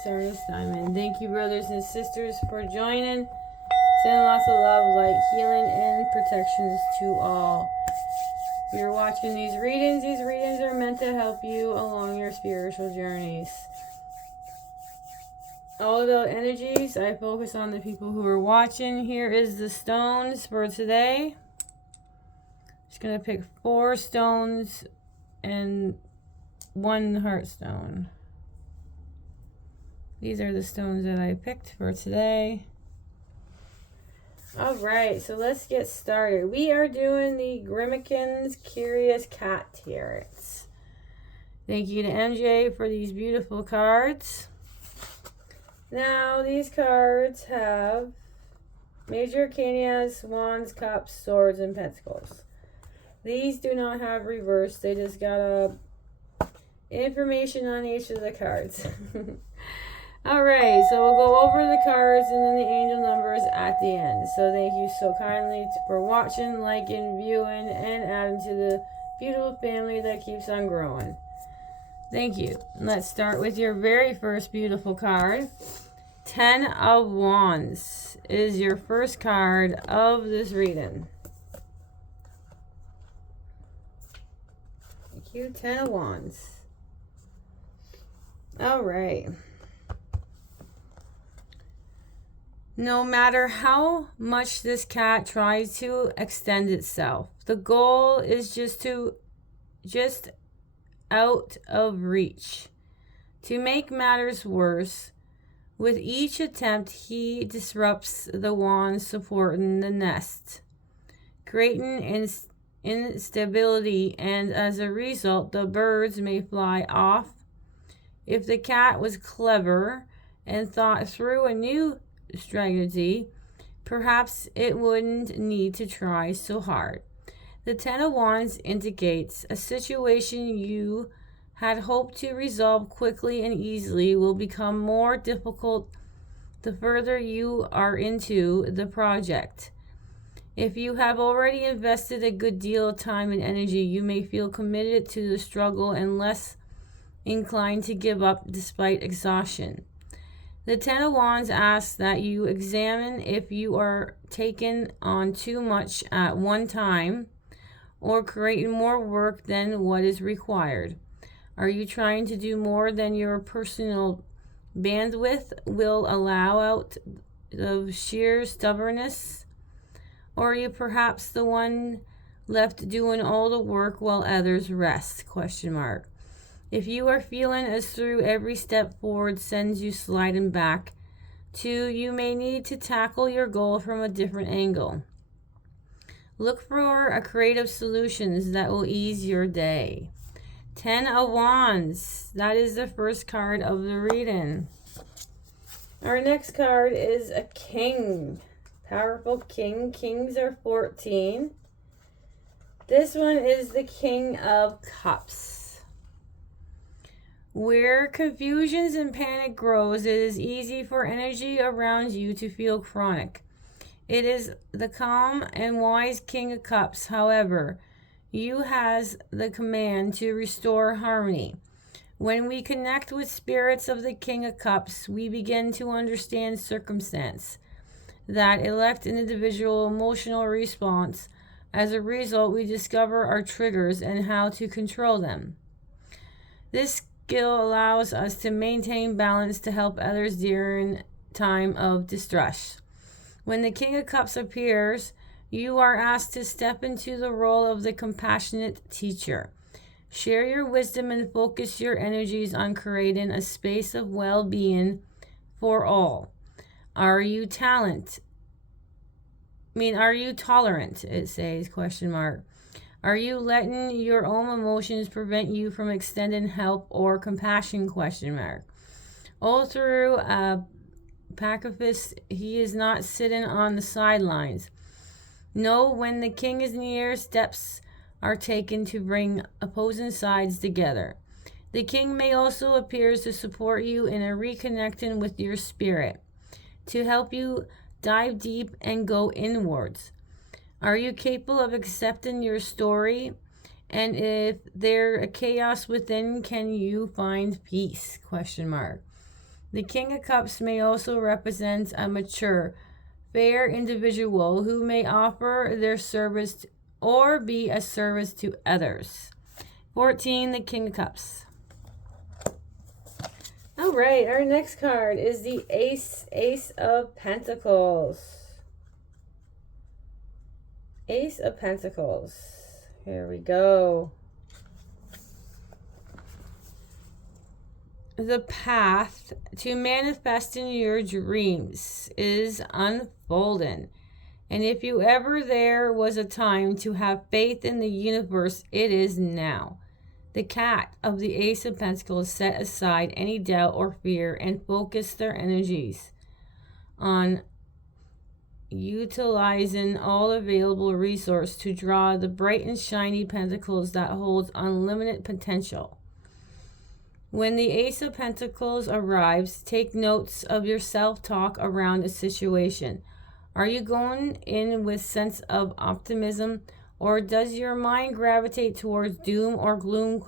Stardust Diamond. Thank you, brothers and sisters, for joining. Send lots of love, light, healing, and protections to all. If you're watching these readings are meant to help you along your spiritual journeys. All about energies, I focus on the people who are watching. Here is the stones for today. Just going to pick 4 stones and 1 heart stone. These are the stones that I picked for today. Alright, so let's get started. We are doing the Grimalkins Curious Cat Tarot. Thank you to MJ for these beautiful cards. Now, these cards have Major Arcanas, Wands, Cups, Swords, and Pentacles. These do not have reverse. They just got information on each of the cards. Alright, so we'll go over the cards and then the angel numbers at the end. So thank you so kindly for watching, liking, viewing, and adding to the beautiful family that keeps on growing. Thank you. Let's start with your very first beautiful card. 10 of Wands is your first card of this reading. Thank you. 10 of Wands. Alright. No matter how much this cat tries to extend itself, the goal is just out of reach. To make matters worse, with each attempt he disrupts the wand supporting the nest, creating instability, and as a result the birds may fly off. If the cat was clever and thought through a new strategy, perhaps it wouldn't need to try so hard. The 10 of Wands indicates a situation you had hoped to resolve quickly and easily will become more difficult the further you are into the project. If you have already invested a good deal of time and energy, you may feel committed to the struggle and less inclined to give up despite exhaustion. The 10 of Wands asks that you examine if you are taking on too much at one time or creating more work than what is required. Are you trying to do more than your personal bandwidth will allow out of sheer stubbornness? Or are you perhaps the one left doing all the work while others rest? If you are feeling as through every step forward sends you sliding back, you may need to tackle your goal from a different angle. Look for a creative solutions that will ease your day. 10 of Wands. That is the first card of the reading. Our next card is a King. Powerful King. Kings are 14. This one is the King of Cups. Where confusions and panic grows, it is easy for energy around you to feel chronic. It is the calm and wise King of Cups, however, you has the command to restore harmony. When we connect with spirits of the King of Cups, we begin to understand circumstance that elect an individual emotional response. As a result, we discover our triggers and how to control them. This skill allows us to maintain balance to help others during time of distress. When the King of Cups appears, you are asked to step into the role of the compassionate teacher. Share your wisdom and focus your energies on creating a space of well-being for all. Are you tolerant? It says, ? Are you letting your own emotions prevent you from extending help or compassion? ? All through Pacifist, he is not sitting on the sidelines. No, when the king is near, steps are taken to bring opposing sides together. The king may also appear to support you in a reconnecting with your spirit, to help you dive deep and go inwards. Are you capable of accepting your story? And if there is chaos within, can you find peace? ? The King of Cups may also represent a mature, fair individual who may offer their service or be a service to others. 14, the King of Cups. All right, our next card is the Ace of Pentacles. Ace of Pentacles. Here we go. The path to manifesting your dreams is unfolding. And if you ever there was a time to have faith in the universe, it is now. The cat of the Ace of Pentacles set aside any doubt or fear and focus their energies on utilizing all available resources to draw the bright and shiny pentacles that holds unlimited potential. When the Ace of Pentacles arrives, take notes of your self-talk around a situation. Are you going in with sense of optimism, or does your mind gravitate towards doom or gloom?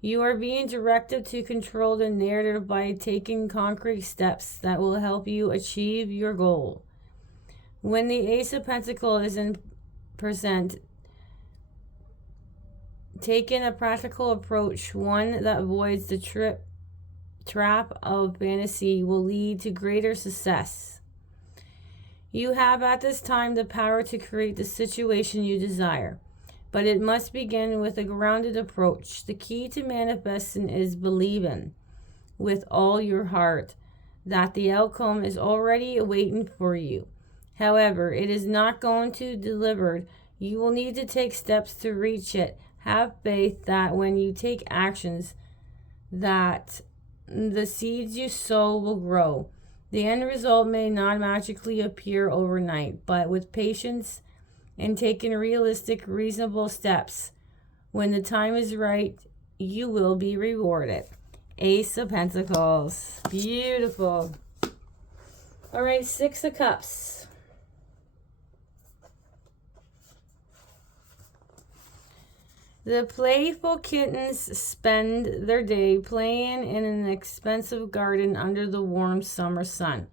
You are being directed to control the narrative by taking concrete steps that will help you achieve your goal. When the Ace of Pentacles is in present, taking a practical approach, one that avoids the trap of fantasy, will lead to greater success. You have at this time the power to create the situation you desire, but it must begin with a grounded approach. The key to manifesting is believing with all your heart that the outcome is already waiting for you. However, it is not going to be delivered. You will need to take steps to reach it. Have faith that when you take actions, that the seeds you sow will grow. The end result may not magically appear overnight, but with patience and taking realistic, reasonable steps, when the time is right, you will be rewarded. Ace of Pentacles. Beautiful. All right, Six of Cups. The playful kittens spend their day playing in an expensive garden under the warm summer sun.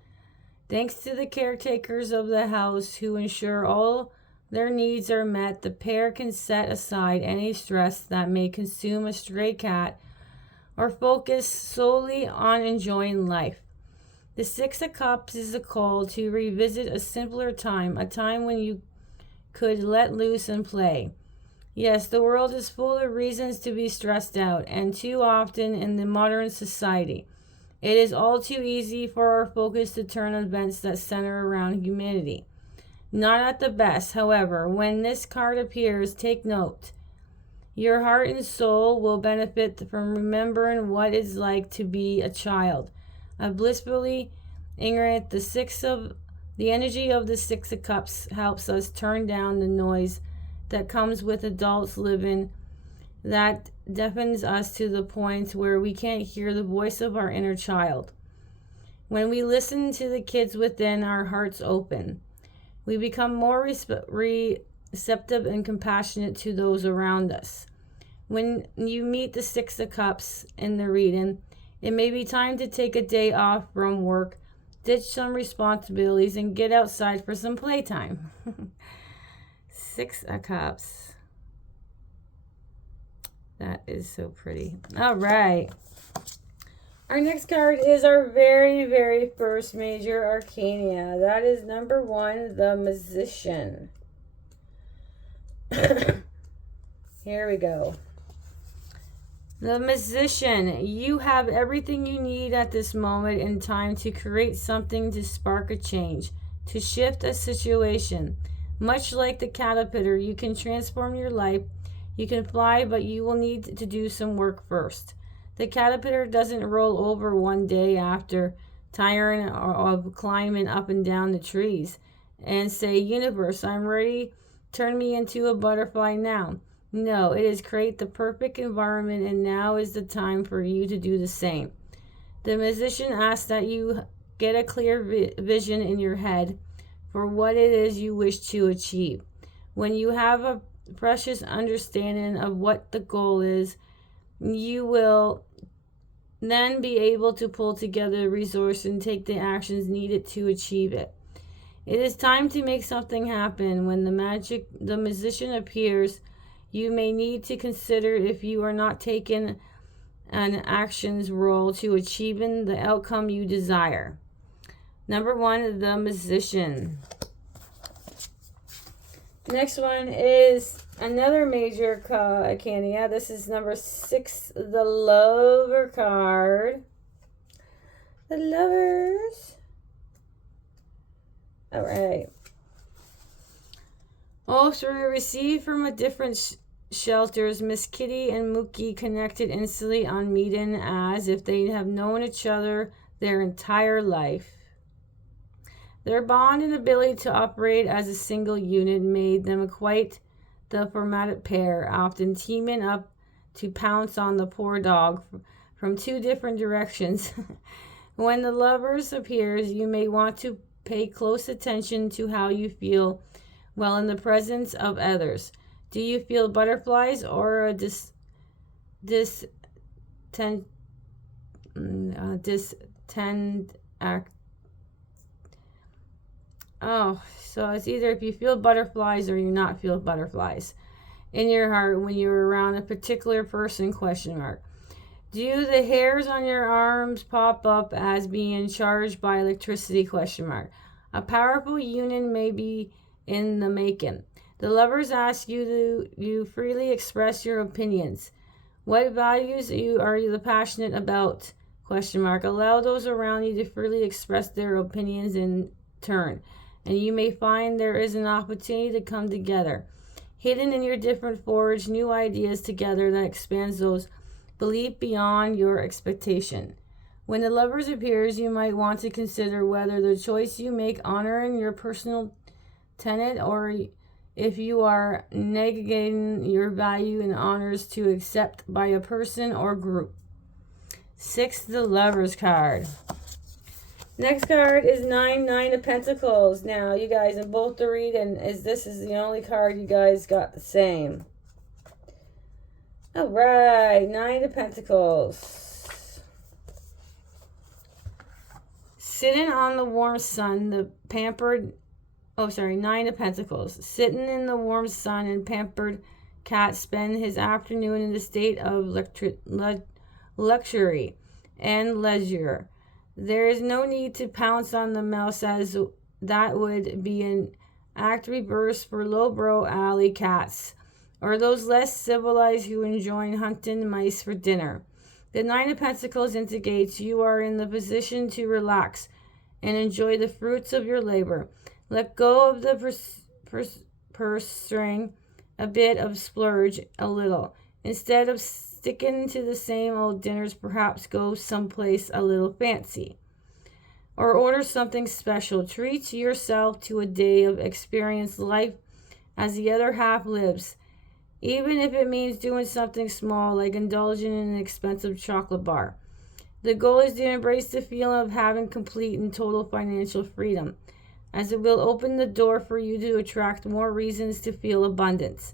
Thanks to the caretakers of the house who ensure all their needs are met, the pair can set aside any stress that may consume a stray cat or focus solely on enjoying life. The Six of Cups is a call to revisit a simpler time, a time when you could let loose and play. Yes, the world is full of reasons to be stressed out, and too often in the modern society, it is all too easy for our focus to turn on events that center around humanity. Not at the best, however. When this card appears, take note. Your heart and soul will benefit from remembering what it's like to be a child. Blissfully ignorant, the energy of the Six of Cups helps us turn down the noise that comes with adults living that deafens us to the point where we can't hear the voice of our inner child. When we listen to the kids within, our hearts open. We become more receptive and compassionate to those around us. When you meet the Six of Cups in the reading, it may be time to take a day off from work, ditch some responsibilities, and get outside for some playtime. Six of Cups. That is so pretty. All right. Our next card is our very, very first major arcana. That is number 1, the Magician. Here we go. The Magician. You have everything you need at this moment in time to create something to spark a change, to shift a situation. Much like the caterpillar, you can transform your life. You can fly, but you will need to do some work first. The caterpillar doesn't roll over one day after tiring of climbing up and down the trees and say, "Universe, I'm ready. Turn me into a butterfly now." No, it is create the perfect environment, and now is the time for you to do the same. The Magician asks that you get a clear vision in your head for what it is you wish to achieve. When you have a precious understanding of what the goal is, you will then be able to pull together the resource and take the actions needed to achieve it. It is time to make something happen. When the musician appears, you may need to consider if you are not taking an actions role to achieving the outcome you desire. Number 1, the musician. Next one is another major candy. Yeah, this is number 6, the lover card. The lovers. All right. Also, we received from a different shelters, Miss Kitty and Mookie connected instantly on meeting as if they have known each other their entire life. Their bond and ability to operate as a single unit made them quite the formative pair, often teaming up to pounce on the poor dog from 2 different directions. When the lovers appears, you may want to pay close attention to how you feel while in the presence of others. Do you feel butterflies or a so it's either if you feel butterflies or you not feel butterflies in your heart when you're around a particular person, ? Do the hairs on your arms pop up as being charged by electricity, ? A powerful union may be in the making. The lovers ask you to freely express your opinions. What values are you passionate about? ? Allow those around you to freely express their opinions in turn, and you may find there is an opportunity to come together. Hidden in your different forge new ideas together that expands those belief beyond your expectation. When the lovers appears, you might want to consider whether the choice you make honoring your personal tenet or if you are negating your value and honors to accept by a person or group. 6, the lovers card. Next card is 9 of Pentacles. Now, you guys, in both the reading, this is the only card you guys got the same. All right, 9 of Pentacles. Sitting on the warm sun, the pampered... 9 of Pentacles. Sitting in the warm sun and pampered cat spend his afternoon in the state of luxury and leisure. There is no need to pounce on the mouse, as that would be an act reverse for lowbrow alley cats or those less civilized who enjoy hunting mice for dinner. The 9 of Pentacles indicates you are in the position to relax and enjoy the fruits of your labor. Let go of the purse string, a bit of splurge, a little. Instead of sticking to the same old dinners, perhaps go someplace a little fancy. Or order something special. Treat yourself to a day of experienced life as the other half lives. Even if it means doing something small like indulging in an expensive chocolate bar. The goal is to embrace the feeling of having complete and total financial freedom, as it will open the door for you to attract more reasons to feel abundance.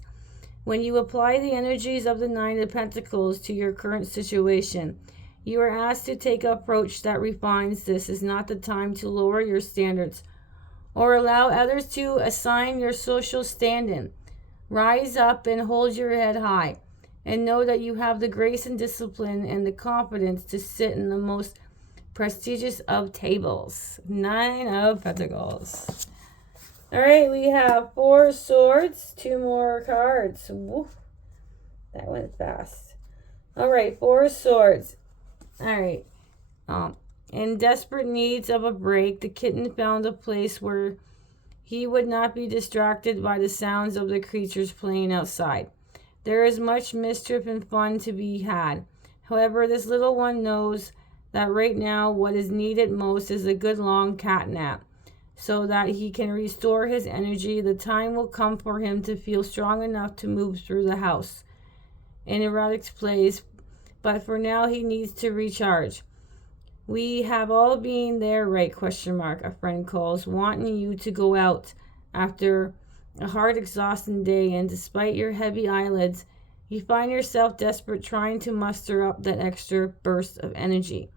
When you apply the energies of the 9 of Pentacles to your current situation, you are asked to take an approach that refines. This is not the time to lower your standards or allow others to assign your social standing. Rise up and hold your head high, and know that you have the grace and discipline and the confidence to sit in the most prestigious of tables. 9 of Pentacles. All right, we have 4 swords, 2 more cards. Woof. That went fast. All right, 4 swords. All right. In desperate needs of a break, the kitten found a place where he would not be distracted by the sounds of the creatures playing outside. There is much mischief and fun to be had. However, this little one knows that right now what is needed most is a good long cat nap, so that he can restore his energy. The time will come for him to feel strong enough to move through the house in erotic plays, but for now he needs to recharge. We have all been there, right? ? A friend calls, wanting you to go out after a hard, exhausting day, and despite your heavy eyelids, You find yourself desperate, trying to muster up that extra burst of energy.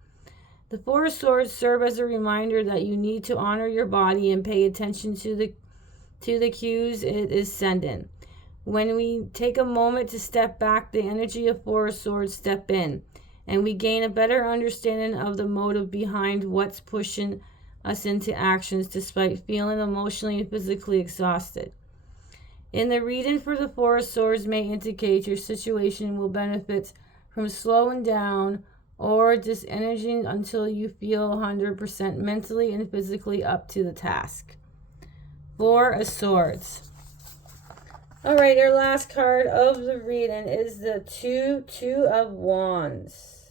The Four of Swords serve as a reminder that you need to honor your body and pay attention to the cues it is sending. When we take a moment to step back, the energy of Four of Swords step in, and we gain a better understanding of the motive behind what's pushing us into actions despite feeling emotionally and physically exhausted. In the reading for the Four of Swords may indicate your situation will benefit from slowing down or disenergizing until you feel 100% mentally and physically up to the task. Four of Swords. All right, our last card of the reading is the Two of Wands.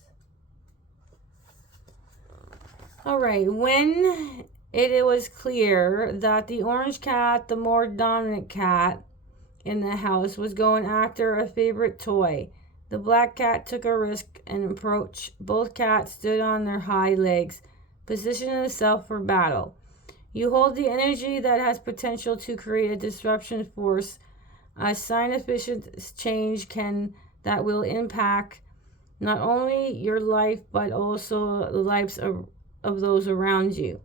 All right, when it was clear that the orange cat, the more dominant cat in the house, was going after a favorite toy, the black cat took a risk and approached. Both cats stood on their hind legs, positioning themselves for battle. You hold the energy that has potential to create a disruption force, a significant change that will impact not only your life but also the lives of those around you.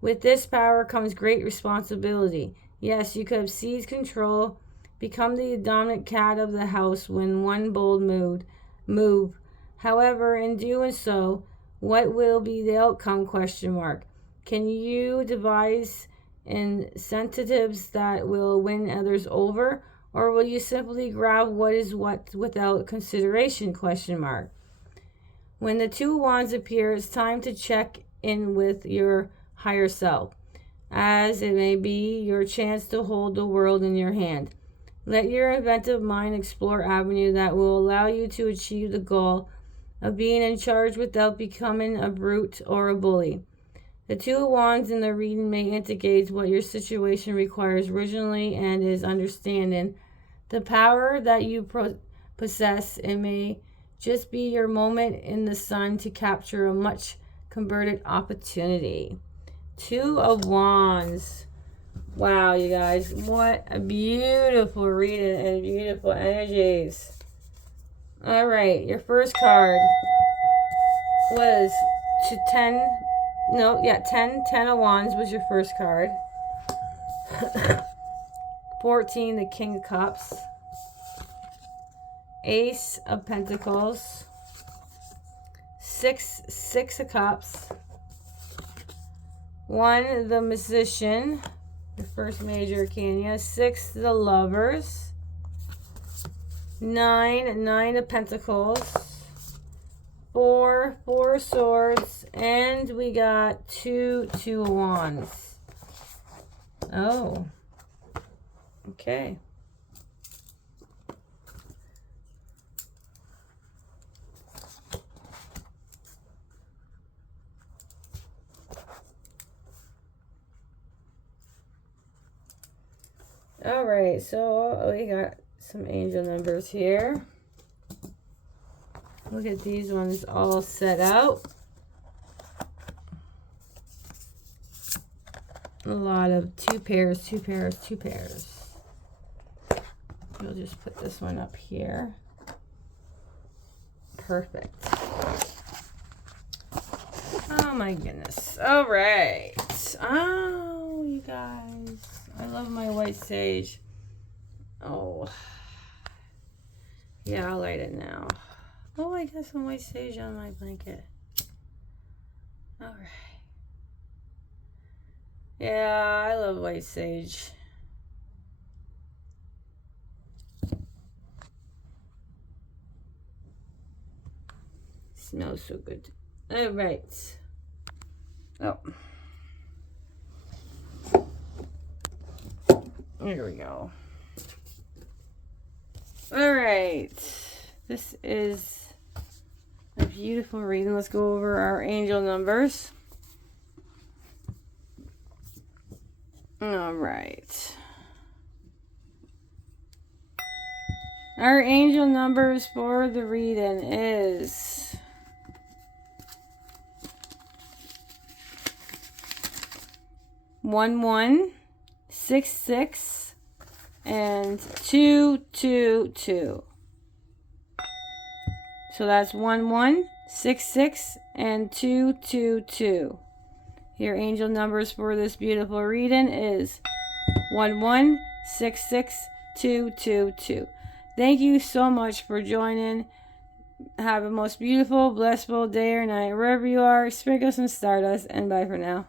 With this power comes great responsibility. Yes, you could have seized control, become the dominant cat of the house when one bold move. However, in doing so, what will be the outcome? Can you devise incentives that will win others over, or will you simply grab what is what without consideration? When the Two of Wands appear, it's time to check in with your higher self, as it may be your chance to hold the world in your hand. Let your inventive mind explore avenues that will allow you to achieve the goal of being in charge without becoming a brute or a bully. The Two of Wands in the reading may indicate what your situation requires originally and is understanding the power that you possess. It may just be your moment in the sun to capture a much converted opportunity. Two of Wands. Wow, you guys, what a beautiful reading and beautiful energies. All right, your first card was 10 of Wands was your first card. 14, the King of Cups. Ace of Pentacles. Six of Cups. 1, the Magician. The first major arcana. 6, the Lovers. 9 of Pentacles. 4 of Swords. And we got 2 of Wands. Oh. Okay. All right, so we got some angel numbers here. Look at these ones all set out. A lot of 2 pairs, 2 pairs, 2 pairs. We'll just put this one up here. Perfect. Oh my goodness. All right. Oh, you guys. I love my white sage. Oh. Yeah, I'll light it now. Oh, I got some white sage on my blanket. All right. Yeah, I love white sage. Smells so good. All right. Oh. Here we go. All right. This is a beautiful reading. Let's go over our angel numbers. All right. Our angel numbers for the reading is 11, 66, and 222. So that's 1166 and 222. Your angel numbers for this beautiful reading is 1166222. Thank you so much for joining. Have a most beautiful, blissful day or night wherever you are. Sprinkle some stardust, and bye for now.